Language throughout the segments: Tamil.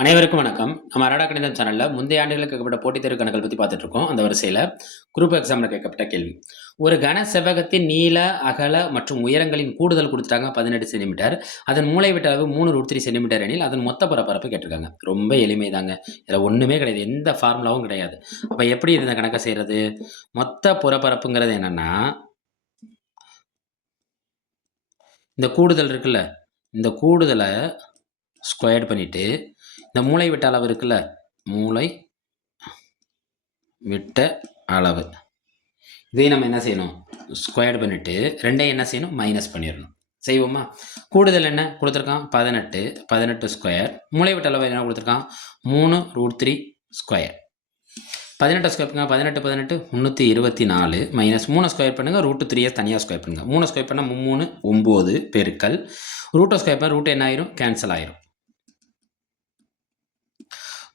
அனைவருக்கும் வணக்கம். நம்ம அரடா கணிதம் சேனல்ல முந்தைய ஆண்டுகளுக்கு கேட்கப்பட்ட போட்டித் தேர்வு கணக்குகள் பத்தி பார்த்துட்டு இருக்கோம். அந்த வரிசையில குரூப் எக்ஸாம்ல கேட்கப்பட்ட கேள்வி. ஒரு கன செவ்வகத்தின் நீள, அகல மற்றும் உயரங்களின் கூடுதல் குடுத்துட்டாங்க 18 சென்டிமீட்டர். அதன் மூலைவிட்ட அளவு 3√3 சென்டிமீட்டர் எனில் அதன் மொத்த பரப்பளப்பு கேட்டிருக்காங்க. ரொம்ப எளிமைதாங்க. இதுல ஒண்ணுமே கிடையாது. எந்த ஃபார்முலாவும் கிடையாது. அப்ப எப்படி இந்த கணக்க செய்றது? மொத்த புறப்பரப்புங்கிறது என்னன்னா, இந்த கூடுதல் இருக்குல்ல, இந்த கூடுதல ஸ்கொயர் பண்ணிட்டு, இந்த மூலை விட்ட அளவு இருக்குல்ல, மூலை விட்ட அளவு இதையும் நம்ம என்ன செய்யணும், ஸ்கொயர் பண்ணிட்டு 2ஐயும் என்ன செய்யணும், மைனஸ் பண்ணிடணும். செய்வோமா? கூடுதல் என்ன கொடுத்துருக்கான், 18 ஸ்கொயர். மூலை விட்ட அளவு என்ன கொடுத்துருக்கான், 3√3 ஸ்கொயர். 18 ஸ்கொயர் பண்ணுங்க, 18 324 மைனஸ் 3 ஸ்கொயர் பண்ணுங்க, √3 தனியாக ஸ்கொயர் பண்ணுங்க. 3 ஸ்கொயர் பண்ணால் 3 9 பெருக்கல் ரூட்டை ஸ்கொயர் பண்ணால் ரூட் என்ன ஆயிரும், கேன்சல் ஆயிரும்.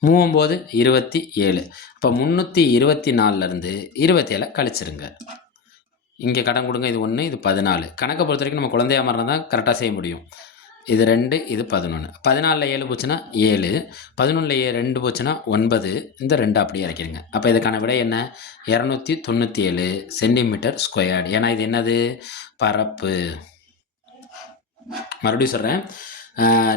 3 27. அப்போ 324லேருந்து 27 கழிச்சிருங்க. இங்கே கடன் கொடுங்க, இது 1 இது 14. கணக்கை பொறுத்த வரைக்கும் நம்ம குழந்தையா மாதிரி தான் கரெக்டாக செய்ய முடியும். இது 2 இது 11. 14ல் 7 போச்சுன்னா 7, 11ல் 2 போச்சுன்னா 9. இந்த 2 அப்படியே இறக்கிடுங்க. அப்போ இதுக்கான விடை என்ன, 297 சென்டிமீட்டர் ஸ்கொயர்டு. ஏன்னா இது என்னது, பரப்பு. மறுபடியும் சொல்கிறேன்,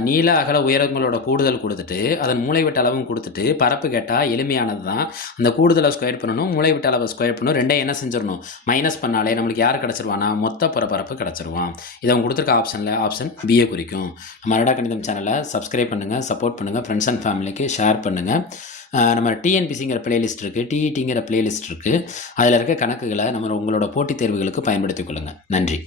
நீள அகல உயரங்களோட கூடுதல் கொடுத்துட்டு அதன் மூலைவிட்ட அளவும் கொடுத்துட்டு பரப்பு கேட்டால் எளிமையானது தான். அந்த கூடுதலை ஸ்கொயர் பண்ணணும், மூலைவிட்ட அளவை ஸ்கொயர் பண்ணணும், ரெண்டையும் என்ன செஞ்சிடணும், மைனஸ் பண்ணாலே நம்மளுக்கு யார் கிடச்சிருவானா, மொத்த புறப்பரப்பு கிடச்சிருவான். இதை அவங்க கொடுத்துருக்க ஆப்ஷனில் ஆப்ஷன் பிஏ குறிக்கும். நம்ம அரடா கணிதம் சேனலை சப்ஸ்கிரைப் பண்ணுங்கள், சப்போர்ட் பண்ணுங்கள், ஃப்ரெண்ட்ஸ் அண்ட் ஃபேமிலிக்கு ஷேர் பண்ணுங்கள். நம்ம டிஎன்பிசிங்கிற பிளேலிஸ்ட் இருக்குது, டிஇடிங்கிற பிளேலிஸ்ட் இருக்குது. அதில் இருக்க கணக்குகளை நம்ம உங்களோட போட்டித் தேர்வுகளுக்கு பயன்படுத்திக் கொள்ளுங்கள். நன்றி.